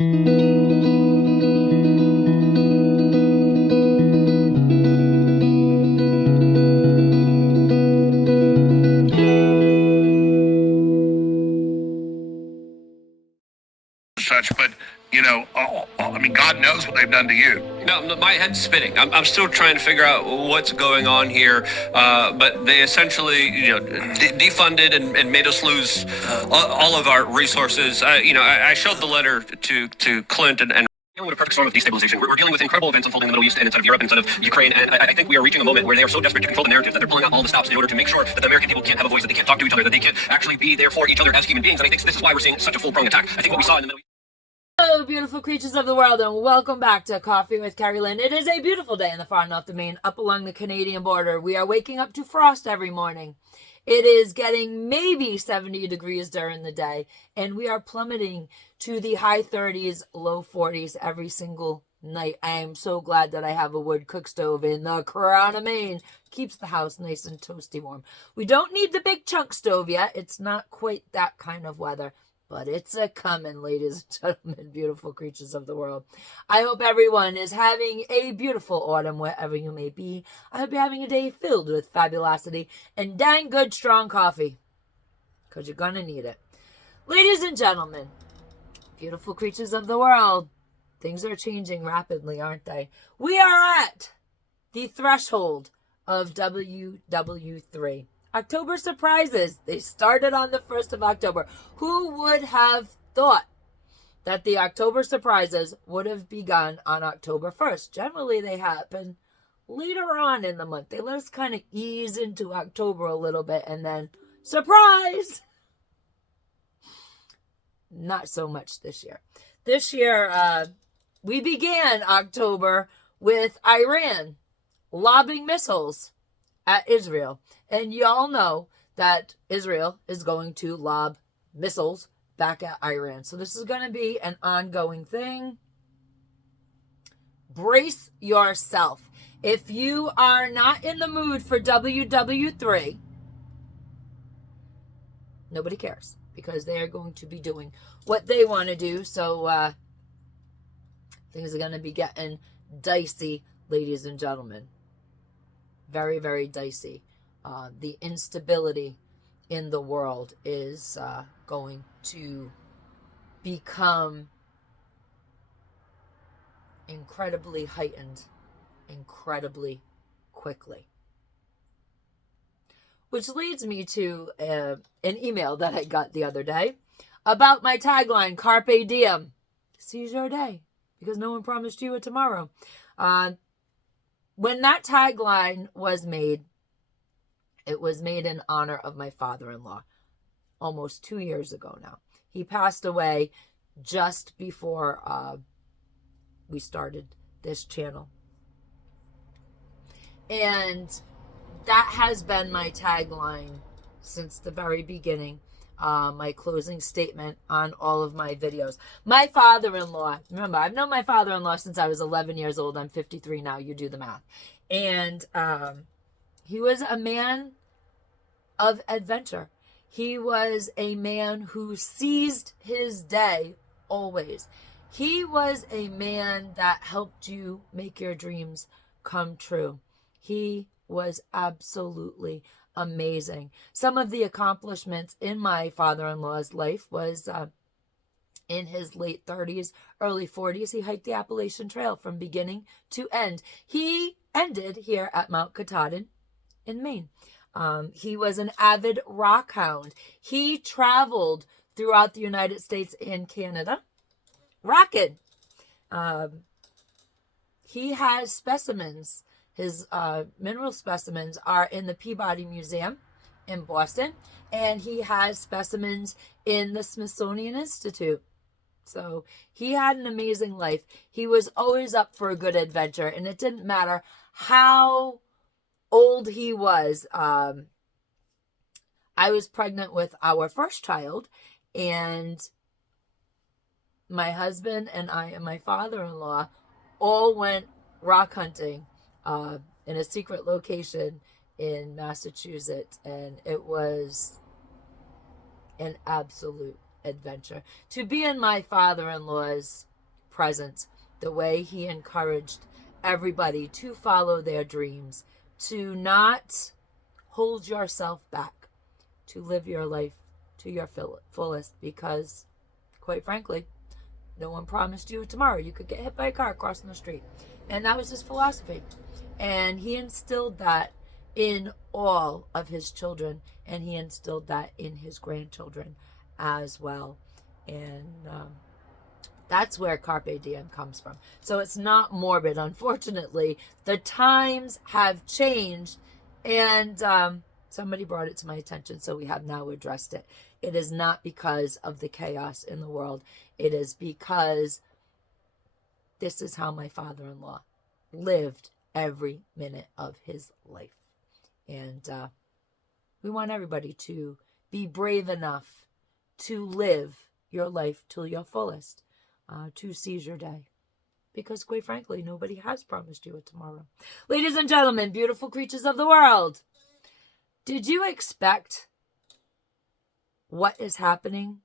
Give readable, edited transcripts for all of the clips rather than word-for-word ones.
Such, but I mean, God knows what they've done to you. No, my head's spinning. I'm still trying to figure out what's going on here. But they essentially, defunded and made us lose all of our resources. I showed the letter to Clint and dealing with a perfect storm of destabilization. We're dealing with incredible events unfolding in the Middle East and inside of Europe and inside of Ukraine. And I think we are reaching a moment where they are so desperate to control the narrative that they're pulling out all the stops in order to make sure that the American people can't have a voice, that they can't talk to each other, that they can't actually be there for each other as human beings. And I think this is why we're seeing such a full-pronged attack. I think what we saw in the Middle East. Hello, beautiful creatures of the world, and welcome back to Coffee with Kerri-Lynn. It is a beautiful day in the far north of Maine, up along the Canadian border. We are waking up to frost every morning. It is getting maybe 70 degrees during the day, and we are plummeting to the high 30s, low 40s every single night. I am so glad that I have a wood cook stove in the crown of Maine. Keeps the house nice and toasty warm. We don't need the big chunk stove yet. It's not quite that kind of weather. But it's a coming, ladies and gentlemen, beautiful creatures of the world. I hope everyone is having a beautiful autumn wherever you may be. I hope you're having a day filled with fabulosity and dang good strong coffee, because you're going to need it. Ladies and gentlemen, beautiful creatures of the world, things are changing rapidly, aren't they? We are at the threshold of WW3. October surprises. They started on the 1st of October. Who would have thought that the October surprises would have begun on October 1st? Generally, they happen later on in the month. They let us kind of ease into October a little bit, and then, surprise! Not so much this year. This year, we began October with Iran lobbing missiles at Israel. And y'all know that Israel is going to lob missiles back at Iran. So this is going to be an ongoing thing. Brace yourself. If you are not in the mood for WW3, nobody cares, because they are going to be doing what they want to do. So things are going to be getting dicey, ladies and gentlemen. Very, very dicey. The instability in the world is going to become incredibly heightened, incredibly quickly. Which leads me to an email that I got the other day about my tagline, Carpe Diem. Seize your day, because no one promised you a tomorrow. When that tagline was made, it was made in honor of my father-in-law almost 2 years ago now. He passed away just before we started this channel. And that has been my tagline since the very beginning. My closing statement on all of my videos. My father-in-law, remember, I've known my father-in-law since I was 11 years old. I'm 53 now. You do the math. And he was a man of adventure. He was a man who seized his day always. He was a man that helped you make your dreams come true. He was absolutely amazing. Some of the accomplishments in my father-in-law's life was in his late 30s, early 40s, he hiked the Appalachian Trail from beginning to end. He ended here at Mount Katahdin in Maine. He was an avid rock hound. He traveled throughout the United States and Canada rocking. He has specimens. His mineral specimens are in the Peabody Museum in Boston, and he has specimens in the Smithsonian Institute. So he had an amazing life. He was always up for a good adventure, and it didn't matter how old he was. I was pregnant with our first child, and my husband and I and my father-in-law all went rock hunting in a secret location in Massachusetts, and it was an absolute adventure. To be in my father-in-law's presence, the way he encouraged everybody to follow their dreams, to not hold yourself back, to live your life to your fullest, because quite frankly, no one promised you tomorrow you could get hit by a car crossing the street. And that was his philosophy. And he instilled that in all of his children, and he instilled that in his grandchildren as well. And that's where Carpe Diem comes from. So it's not morbid. Unfortunately, the times have changed, and somebody brought it to my attention, so we have now addressed it. It is not because of the chaos in the world. It is because this is how my father-in-law lived every minute of his life. And we want everybody to be brave enough to live your life to your fullest, to seize your day. Because quite frankly, nobody has promised you a tomorrow. Ladies and gentlemen, beautiful creatures of the world, did you expect what is happening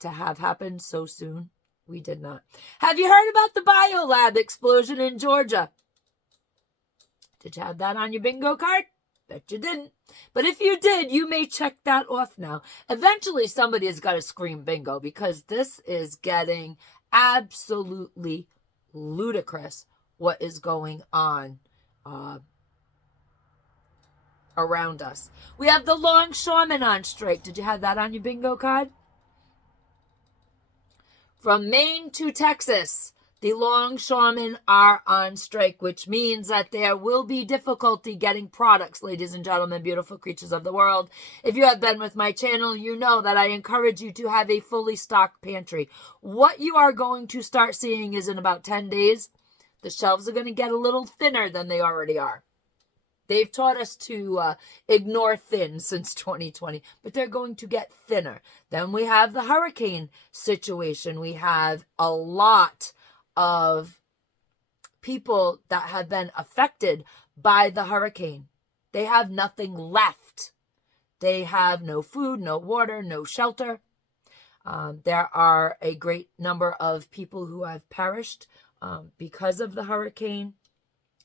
to have happened so soon? We did not. Have you heard about the biolab explosion in Georgia? Did you have that on your bingo card? Bet you didn't. But if you did, you may check that off now. Eventually, somebody has got to scream bingo, because this is getting absolutely ludicrous what is going on around us. We have the longshoremen on strike. Did you have that on your bingo card? From Maine to Texas, the longshoremen are on strike, which means that there will be difficulty getting products, ladies and gentlemen, beautiful creatures of the world. If you have been with my channel, you know that I encourage you to have a fully stocked pantry. What you are going to start seeing is in about 10 days, the shelves are going to get a little thinner than they already are. They've taught us to ignore thin since 2020, but they're going to get thinner. Then we have the hurricane situation. We have a lot of people that have been affected by the hurricane. They have nothing left. They have no food, no water, no shelter. There are a great number of people who have perished because of the hurricane,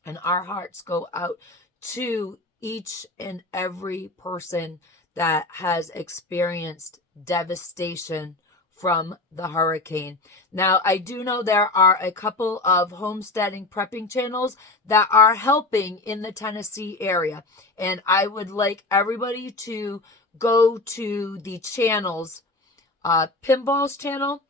and our hearts go out to each and every person that has experienced devastation from the hurricane. Now, I do know there are a couple of homesteading prepping channels that are helping in the Tennessee area. And I would like everybody to go to the channels, Pinball's channel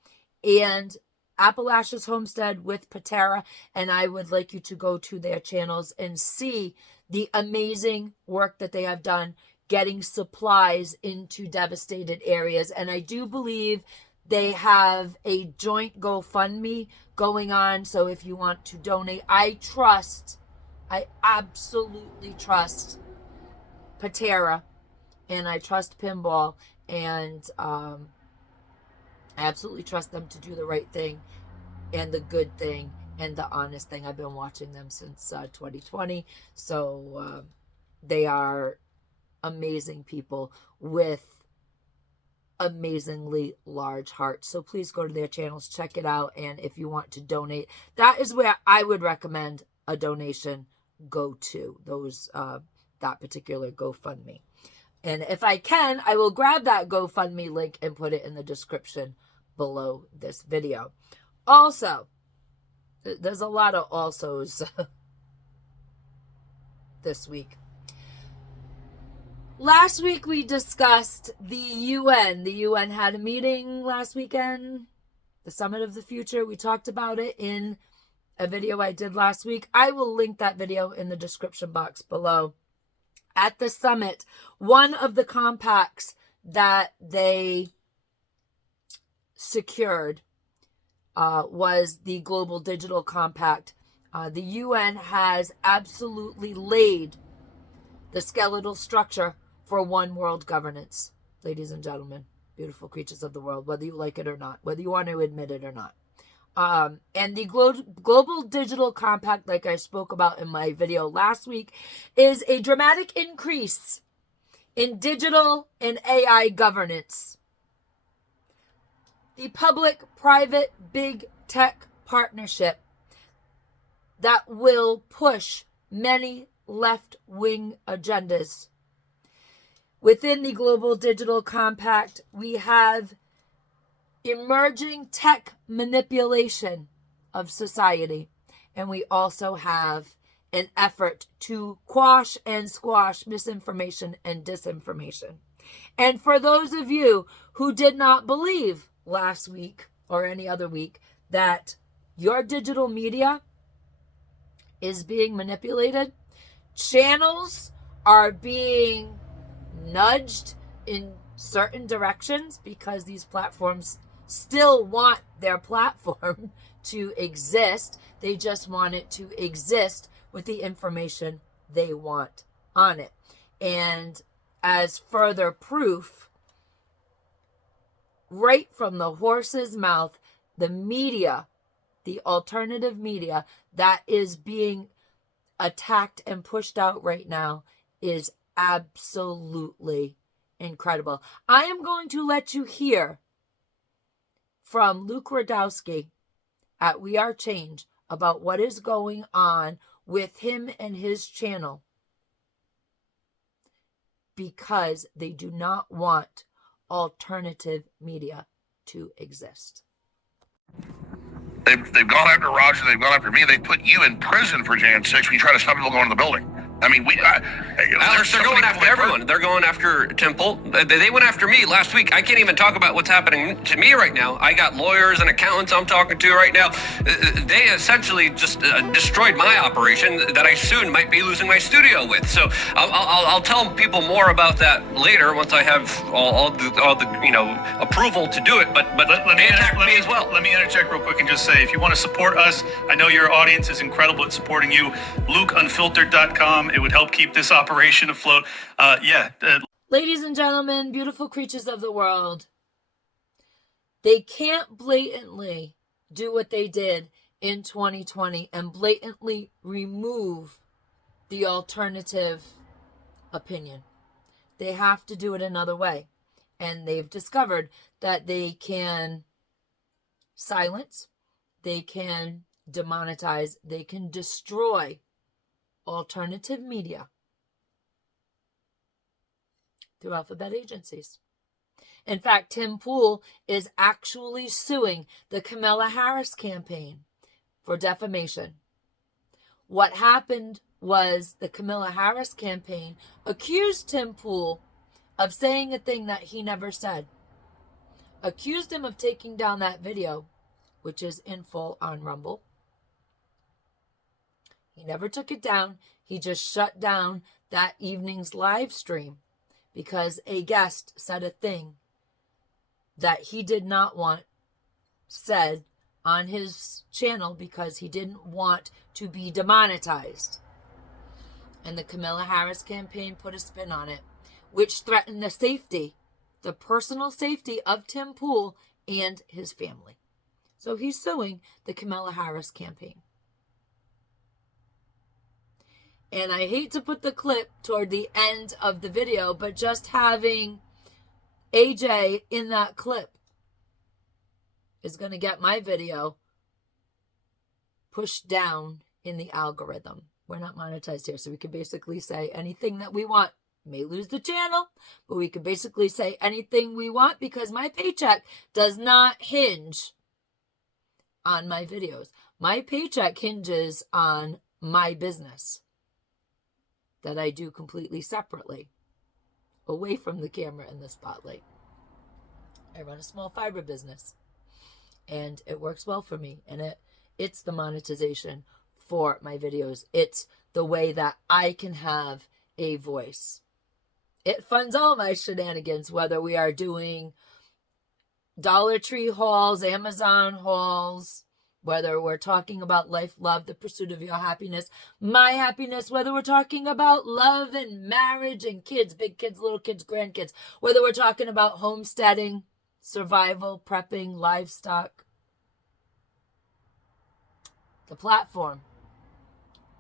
and Appalachia's Homestead with Patera. And I would like you to go to their channels and see the amazing work that they have done getting supplies into devastated areas. And I do believe they have a joint GoFundMe going on. So if you want to donate, I absolutely trust Patera, and I trust Pinball, and I absolutely trust them to do the right thing and the good thing and the honest thing. I've been watching them since 2020. So they are amazing people with amazingly large hearts. So please go to their channels, check it out. And if you want to donate, that is where I would recommend a donation go to, those that particular GoFundMe. And if I can, I will grab that GoFundMe link and put it in the description below this video. Also, there's a lot of alsos this week. Last week we discussed the UN. The UN had a meeting last weekend, the Summit of the Future. We talked about it in a video I did last week. I will link that video in the description box below. At the summit, one of the compacts that they secured was the Global Digital Compact. The UN has absolutely laid the skeletal structure for one world governance, ladies and gentlemen, beautiful creatures of the world, whether you like it or not, whether you want to admit it or not. And the Global Digital Compact, like I spoke about in my video last week, is a dramatic increase in digital and AI governance. The public-private big tech partnership that will push many left-wing agendas. Within the Global Digital Compact, we have emerging tech manipulation of society. And we also have an effort to quash and squash misinformation and disinformation. And for those of you who did not believe last week or any other week that your digital media is being manipulated, channels are being nudged in certain directions because these platforms still want their platform to exist. They just want it to exist with the information they want on it. And as further proof, right from the horse's mouth, the media, the alternative media that is being attacked and pushed out right now is absolutely incredible. I am going to let you hear from Luke Radowski at We Are Change about what is going on with him and his channel, because they do not want alternative media to exist. They've gone after Roger. They've gone after me. They put you in prison for Jan 6 when you try to stop people going to the building. I mean, Alex, they're going after everyone. They're going after Temple. They went after me last week. I can't even talk about what's happening to me right now. I got lawyers and accountants I'm talking to right now. They essentially just destroyed my operation that I soon might be losing my studio with. So I'll tell people more about that later once I have all the approval to do it. But they attacked me as well. Let me interject real quick and just say, if you want to support us, I know your audience is incredible at supporting you. LukeUnfiltered.com. It would help keep this operation afloat. Ladies and gentlemen, beautiful creatures of the world, they can't blatantly do what they did in 2020 and blatantly remove the alternative opinion. They have to do it another way. And they've discovered that they can silence, they can demonetize, they can destroy alternative media through alphabet agencies. In fact, Tim Pool is actually suing the Kamala Harris campaign for defamation. What happened was the Kamala Harris campaign accused Tim Pool of saying a thing that he never said. Accused him of taking down that video, which is in full on Rumble. He never took it down. He just shut down that evening's live stream because a guest said a thing that he did not want said on his channel because he didn't want to be demonetized. And the Kamala Harris campaign put a spin on it, which threatened the safety, the personal safety of Tim Pool and his family. So he's suing the Kamala Harris campaign. And I hate to put the clip toward the end of the video, but just having AJ in that clip is going to get my video pushed down in the algorithm. We're not monetized here, so we can basically say anything that we want. May lose the channel, but we can basically say anything we want because my paycheck does not hinge on my videos. My paycheck hinges on my business that I do completely separately, away from the camera and the spotlight. I run a small fiber business, and it works well for me, and it's the monetization for my videos. It's the way that I can have a voice. It funds all my shenanigans, whether we are doing Dollar Tree hauls, Amazon hauls, whether we're talking about life, love, the pursuit of your happiness, my happiness, whether we're talking about love and marriage and kids, big kids, little kids, grandkids, whether we're talking about homesteading, survival, prepping, livestock. The platform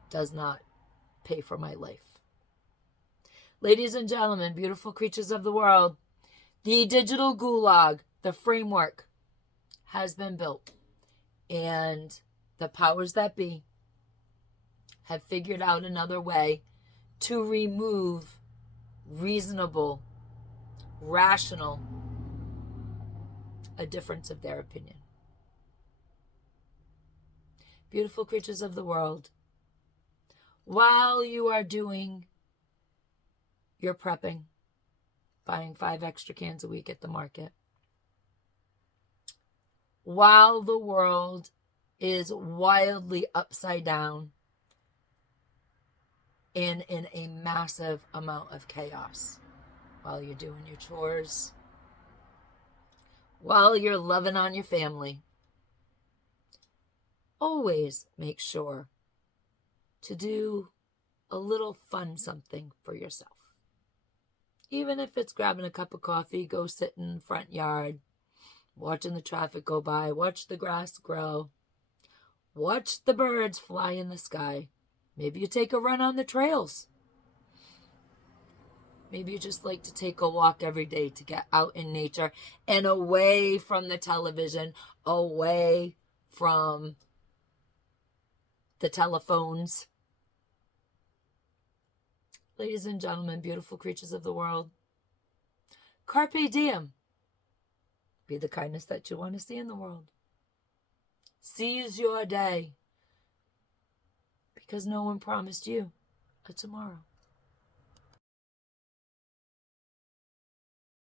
does not pay for my life. Ladies and gentlemen, beautiful creatures of the world, the digital Gulag, the framework, has been built. And the powers that be have figured out another way to remove reasonable, rational, a difference of their opinion. Beautiful creatures of the world, while you are doing your prepping, buying 5 extra cans a week at the market, while the world is wildly upside down and in a massive amount of chaos, while you're doing your chores, while you're loving on your family, always make sure to do a little fun something for yourself. Even if it's grabbing a cup of coffee, go sit in the front yard, watching the traffic go by, watch the grass grow, watch the birds fly in the sky. Maybe you take a run on the trails. Maybe you just like to take a walk every day to get out in nature and away from the television, away from the telephones. Ladies and gentlemen, beautiful creatures of the world, Carpe Diem. Be the kindness that you want to see in the world. Seize your day, because no one promised you a tomorrow.